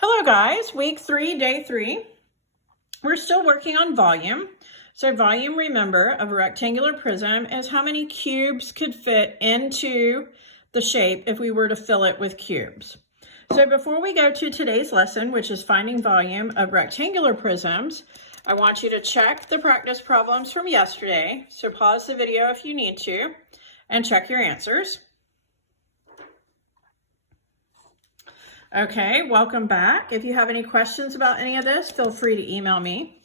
Hello guys, week 3, day 3. We're still working on volume. So volume, remember, of a rectangular prism is how many cubes could fit into the shape if we were to fill it with cubes. So before we go to today's lesson, which is finding volume of rectangular prisms, I want you to check the practice problems from yesterday. So pause the video if you need to and check your answers. Okay, welcome back. If you have any questions about any of this, feel free to email me.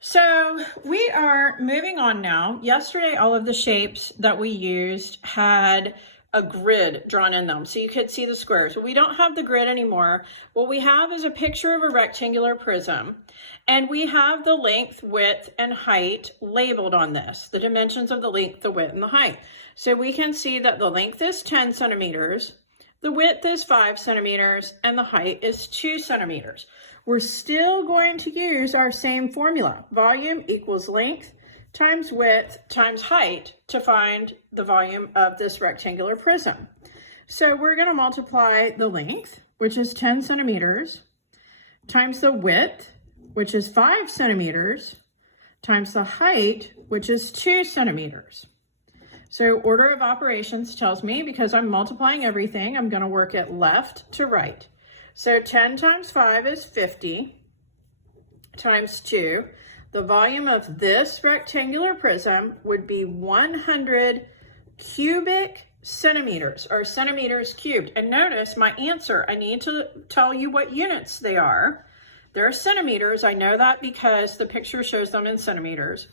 So we are moving on now. Yesterday, all of the shapes that we used had a grid drawn in them, so you could see the squares. We don't have the grid anymore. What we have is a picture of a rectangular prism, and we have the length, width, and height labeled on this, the dimensions of the length, the width, and the height. So we can see that the length is 10 centimeters, the width is 5 centimeters, and the height is 2 centimeters. We're still going to use our same formula. Volume equals length times width times height to find the volume of this rectangular prism. So we're going to multiply the length, which is 10 centimeters, times the width, which is 5 centimeters, times the height, which is 2 centimeters. So order of operations tells me, because I'm multiplying everything, I'm going to work it left to right. So 10 times 5 is 50 times 2. The volume of this rectangular prism would be 100 cubic centimeters, or centimeters cubed. And notice my answer, I need to tell you what units they are. They're centimeters. I know that because the picture shows them in centimeters.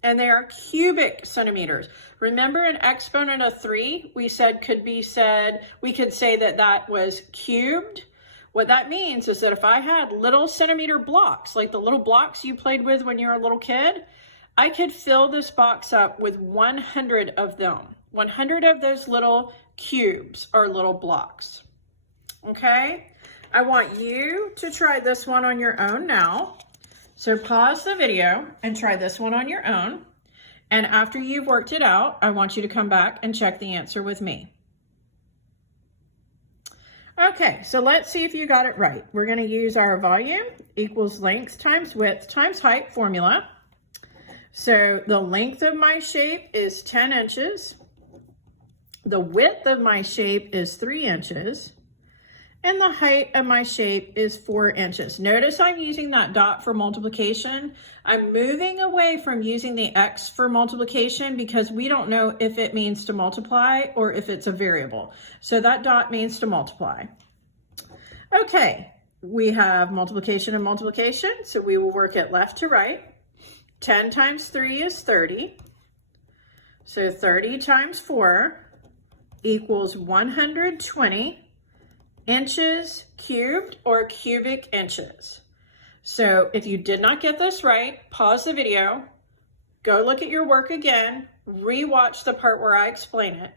And they are cubic centimeters. Remember, an exponent of 3, we could say that that was cubed. What that means is that if I had little centimeter blocks, like the little blocks you played with when you were a little kid, I could fill this box up with 100 of them. 100 of those little cubes or little blocks. Okay? I want you to try this one on your own now. So pause the video and try this one on your own. And after you've worked it out, I want you to come back and check the answer with me. Okay, so let's see if you got it right. We're going to use our volume equals length times width times height formula. So the length of my shape is 10 inches. The width of my shape is 3 inches. And the height of my shape is 4 inches. Notice I'm using that dot for multiplication. I'm moving away from using the X for multiplication because we don't know if it means to multiply or if it's a variable. So that dot means to multiply. Okay, we have multiplication and multiplication, so we will work it left to right. 10 times 3 is 30. So 30 times 4 equals 120 inches cubed or cubic inches. So if you did not get this right, pause the video, go look at your work again, rewatch the part where I explain it,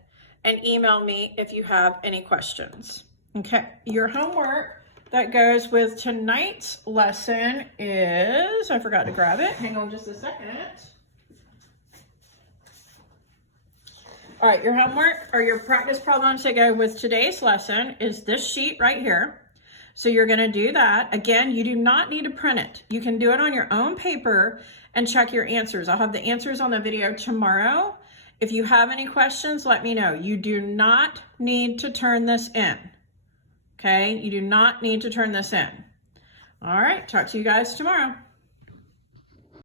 and email me if you have any questions. Okay, your homework that goes with tonight's lesson is, I forgot to grab it, hang on just a second. All right, your homework or your practice problems that go with today's lesson is this sheet right here. So you're going to do that. Again, you do not need to print it. You can do it on your own paper and check your answers. I'll have the answers on the video tomorrow. If you have any questions, let me know. You do not need to turn this in. Okay, you do not need to turn this in. All right, talk to you guys tomorrow.